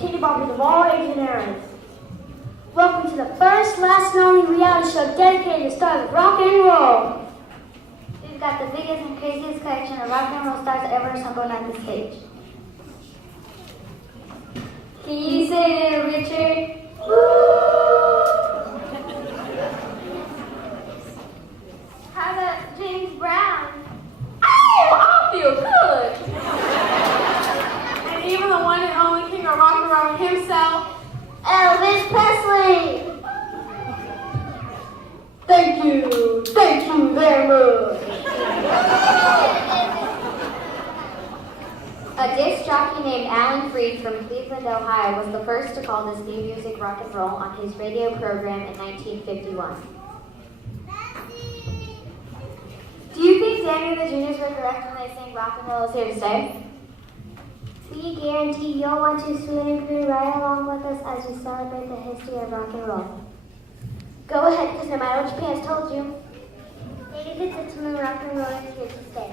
teeny boppers of all ages and eras. Welcome to the first, last, and only reality show dedicated to stars of rock and roll. We've got the biggest and craziest collection of rock and roll stars ever assembled at the stage. Can you say it, Richard? How about James Brown? Oh, I feel good. And even the one and only king of rock and roll himself, Elvis Presley! Thank you very much. A disc jockey named Alan Freed from Cleveland, Ohio was the first to call this new music rock and roll on his radio program in 1951. Do you think Danny and the Juniors were correct when they sang rock and roll is here to stay? We guarantee you'll want to swing and groove right along with us as we celebrate the history of rock and roll. Go ahead, because no matter what your parents told you, ladies and gentlemen, rock and roll is here to stay.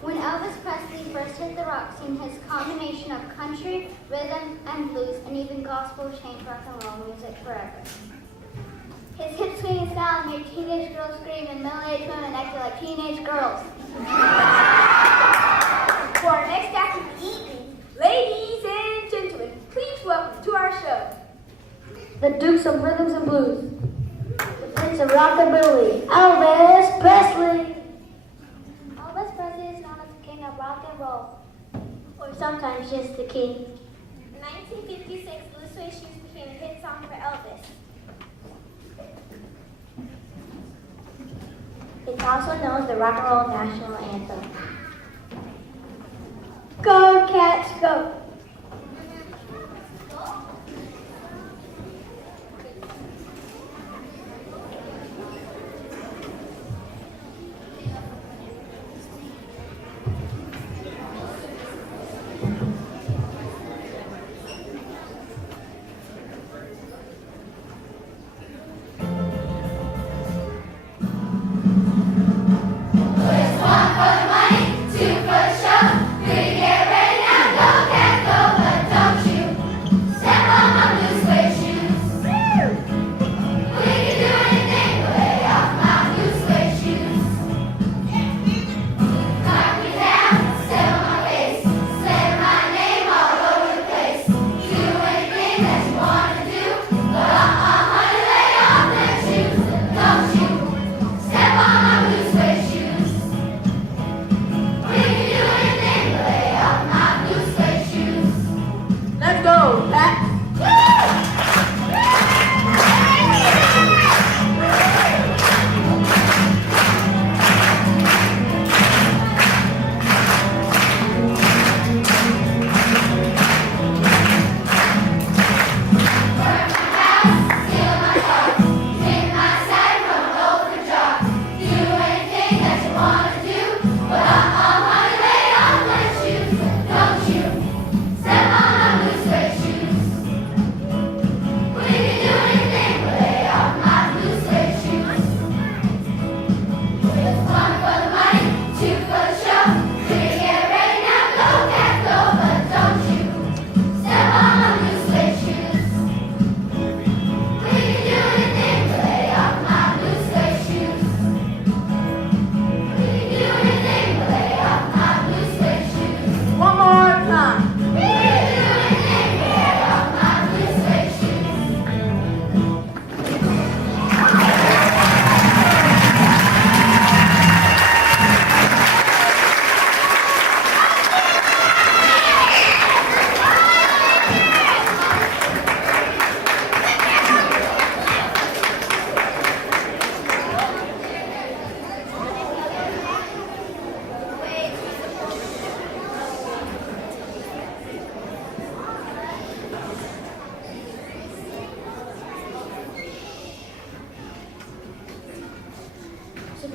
When Elvis Presley first hit the rock scene, his combination of country, rhythm, and blues, and even gospel changed rock and roll music forever. His hip swinging style made teenage girls scream and middle-aged women acting like teenage girls. For our next act of the evening, ladies and gentlemen, please welcome to our show the Dukes of Rhythms and Blues, the Prince of Rockabilly, Elvis Presley. Elvis Presley is known as the king of rock and roll. Or sometimes just the king. In 1956, Blue Suede Shoes became a hit song for Elvis. It's also known as the Rock and Roll National Anthem. Go, Cats, go! One for the money, two for the show, three to get ready now, go Cats!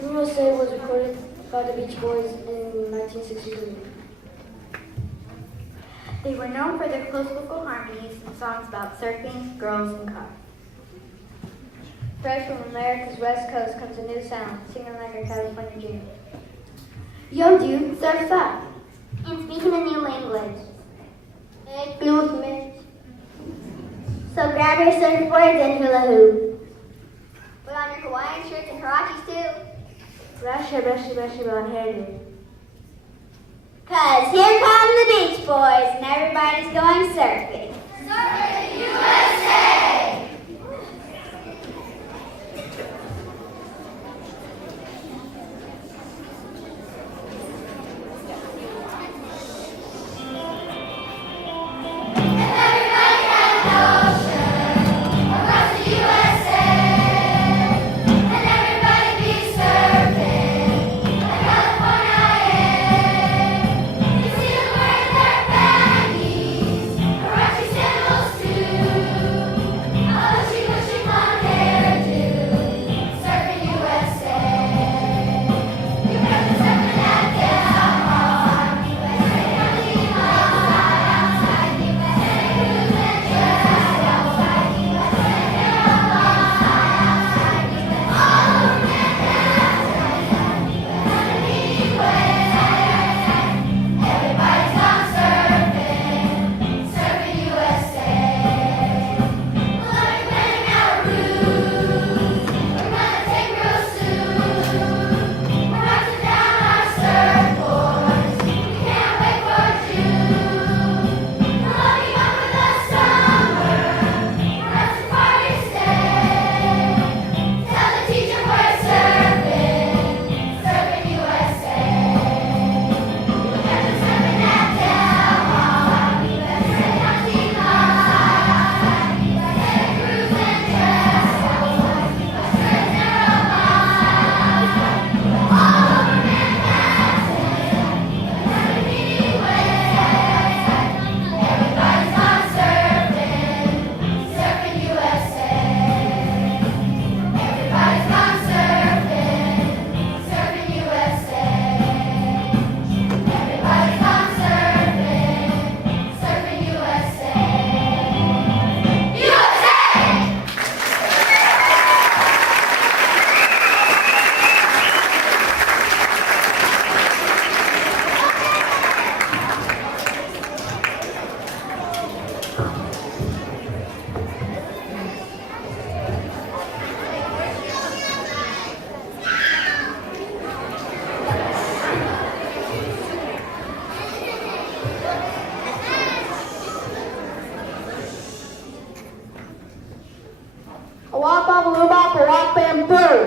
USA was recorded by the Beach Boys in 1963. They were known for their close vocal harmonies and songs about surfing, girls, and cars. Fresh from America's West Coast comes a new sound, singing like a California dream. Yo, dude, surf's up. And speaking a new language. Excuse me. So grab your surfboards and hula hoop. Put on your Hawaiian shirts and Hirachis too. Brush your brushy blonde hairdo. 'Cause here come the Beach Boys and everybody's going surfing. Surfing USA!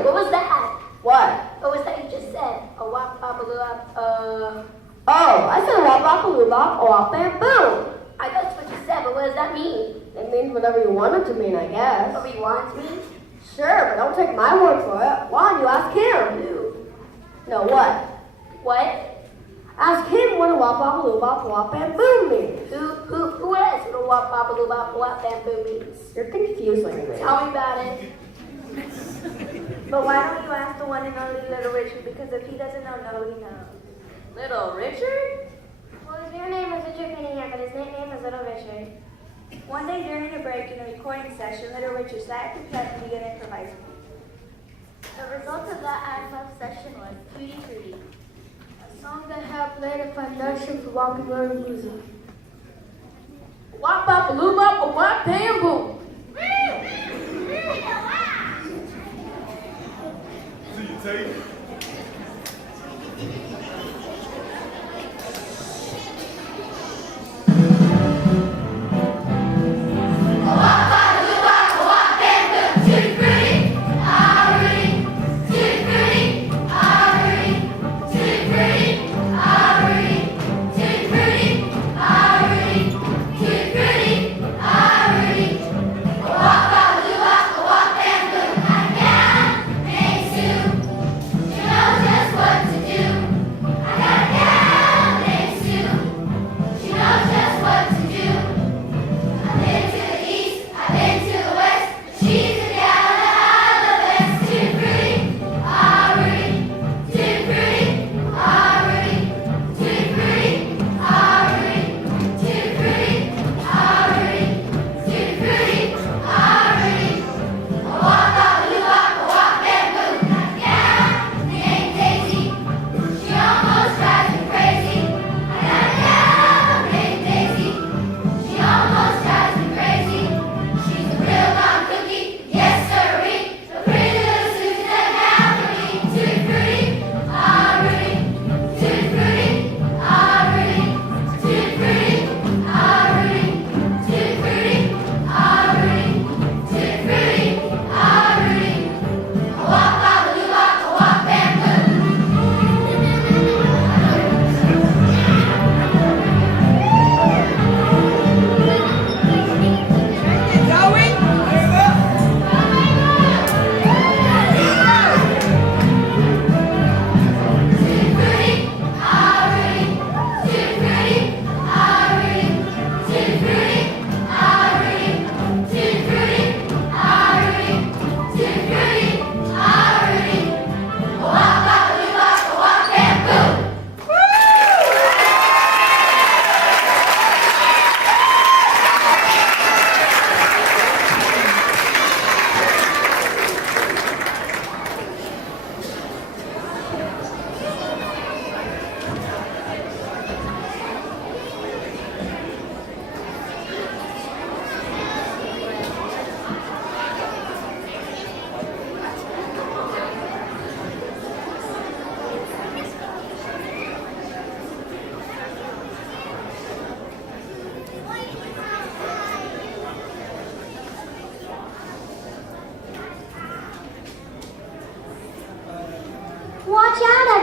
What was that? What? What was that you just said? A wop, pop, a loo, Oh, I said wop, wop, loo, bop, wop, and boom. I know that's what you said, but what does that mean? It means whatever you want it to mean, I guess. What you want it to mean? Sure, but don't take my word for it. Why don't you ask him? Who? No, what? What? Ask him what a wop, wop, loo, bop, wop, and boom means. Who else what a wop, pop, a loo, bop, wop, bamboo means? You're confused, like me. Tell me about it. But why don't you ask the one and only Little Richard? Because if he doesn't know, nobody knows. Little Richard? Well, his real name was Richard Cunningham, but his nickname was Little Richard. One day during a break in a recording session, Little Richard sat at the piano and began improvising. The result of that ad-lib session was Tutti Frutti, A song that helped lay the foundation for walking road music. Wop, pop, a loo, bop, a wop, bamboo. See you, Tate.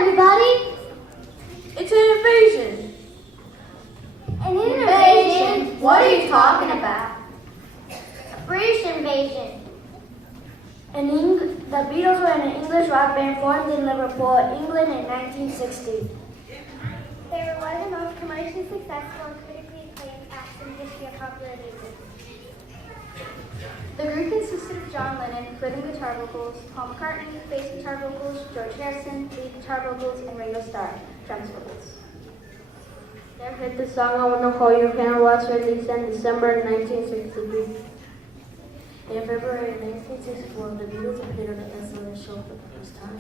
everybody? It's an invasion. An invasion? What are you talking about? A British invasion. The Beatles were an English rock band formed in Liverpool, England in 1960. They were one of the most commercially successful and critically acclaimed acts in the history of popular music. The group consisted of John Lennon, rhythm guitar vocals, Paul McCartney, bass guitar vocals, George Harrison, lead guitar vocals, and Ringo Starr, drums vocals. Their hit the song I Wanna Hold Your Hand was released in December 1963. In February 1964, the Beatles appeared on the SOS show for the first time.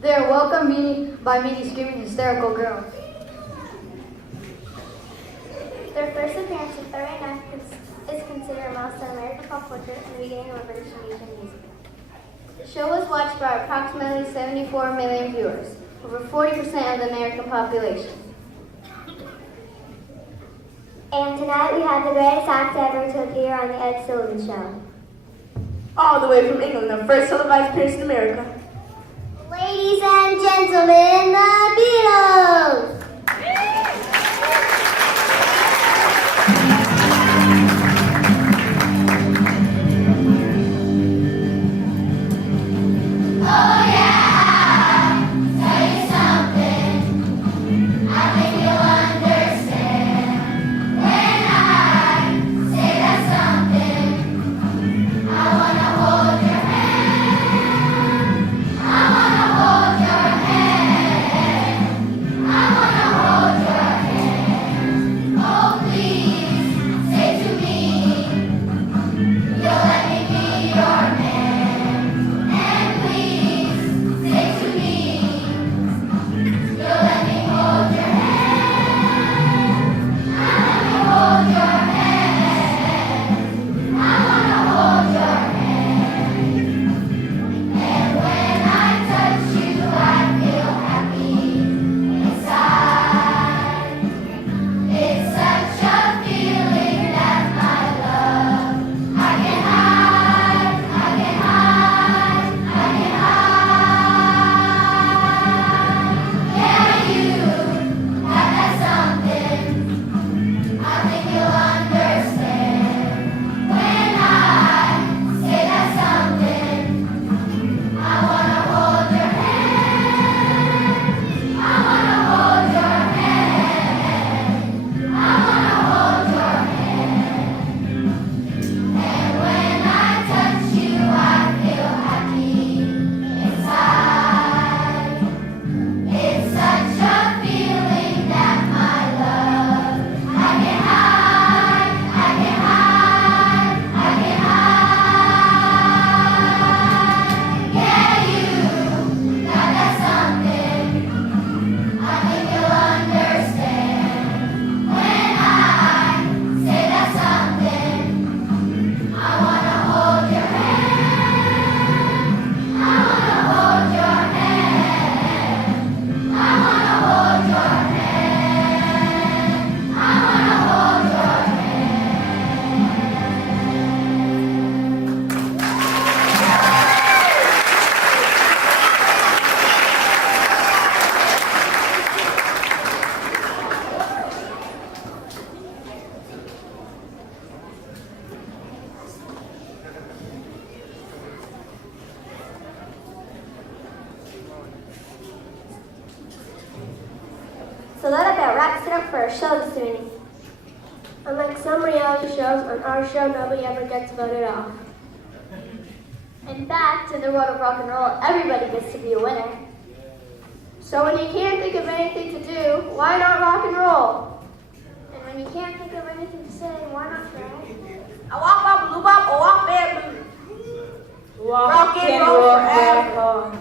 They are welcomed by many screaming hysterical girls. Their first appearance with Thursday Night is considered a milestone in American pop culture and the beginning of British Asian music. The show was watched by approximately 74 million viewers, over 40% of the American population. And tonight we have the greatest act ever to appear on the Ed Sullivan Show. All the way from England, the first televised appearance in America. Ladies and gentlemen, the Beatles! So that about wraps it up for our show this evening. Unlike some reality shows, on our show nobody ever gets voted off. In fact, in the world of rock and roll, everybody gets to be a winner. So when you can't think of anything to do, why not rock and roll? And when you can't think of anything to say, why not try? I walk up, loop up, or walk bamboo. Rock and roll forever.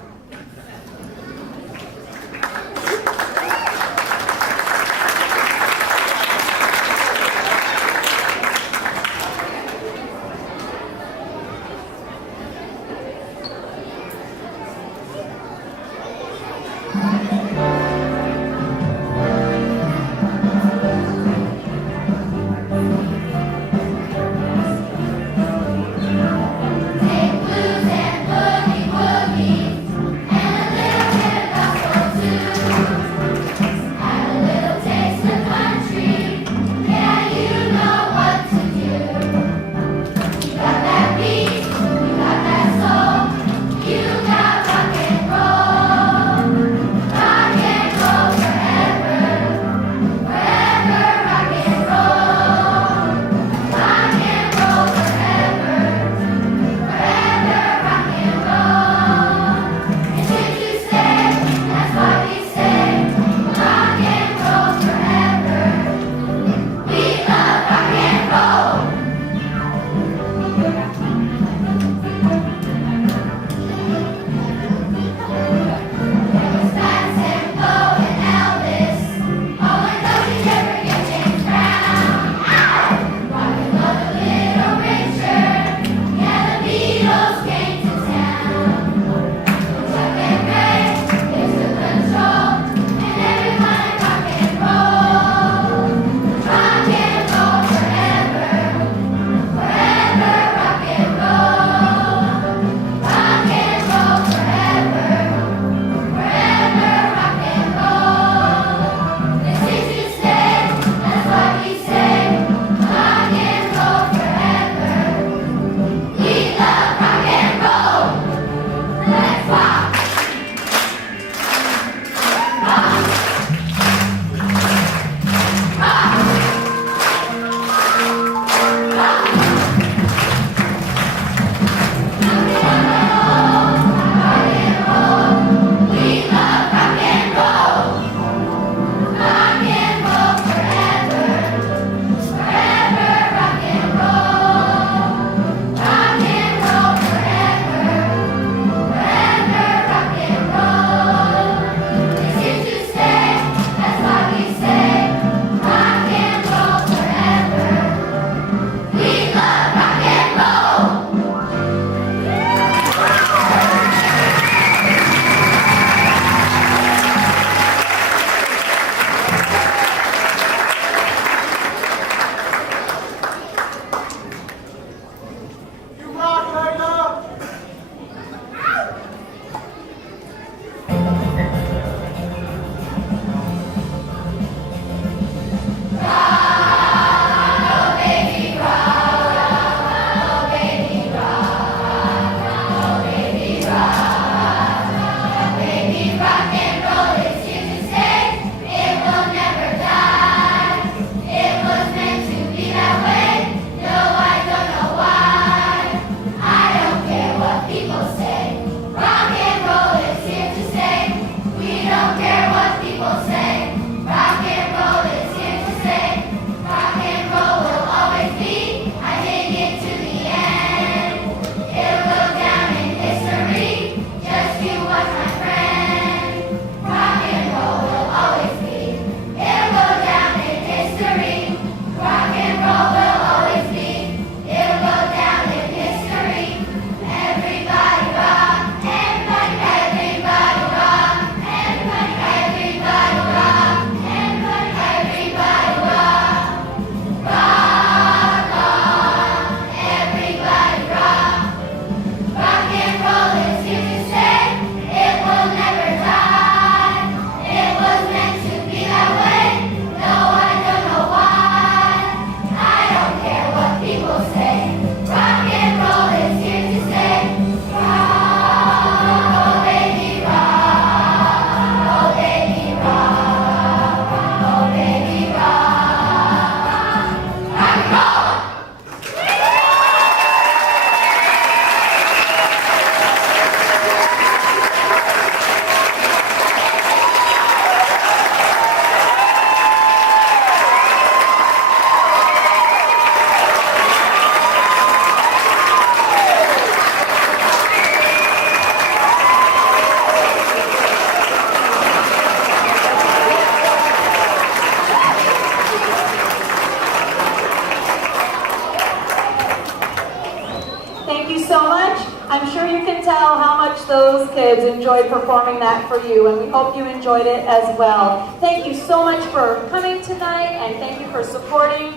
Thank you so much. I'm sure you can tell how much those kids enjoyed performing that for you, and we hope you enjoyed it as well. Thank you so much for coming tonight, and thank you for supporting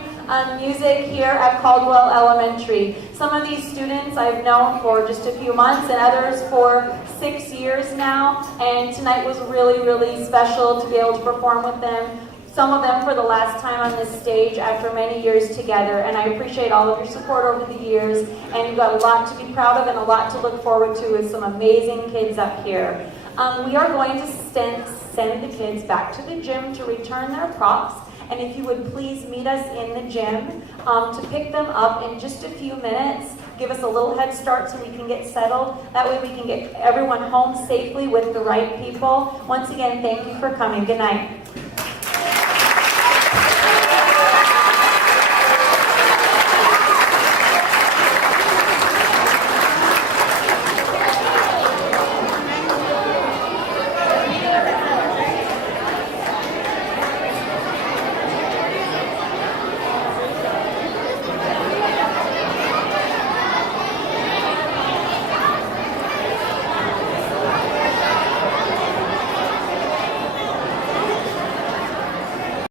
music here at Caldwell Elementary. Some of these students I've known for just a few months and others for 6 years now, and tonight was really, really special to be able to perform with them. Some of them for the last time on this stage after many years together, and I appreciate all of your support over the years, and you've got a lot to be proud of and a lot to look forward to with some amazing kids up here. We are going to send the kids back to the gym to return their props. And if you would please meet us in the gym to pick them up in just a few minutes. Give us a little head start so we can get settled. That way we can get everyone home safely with the right people. Once again, thank you for coming. Good night.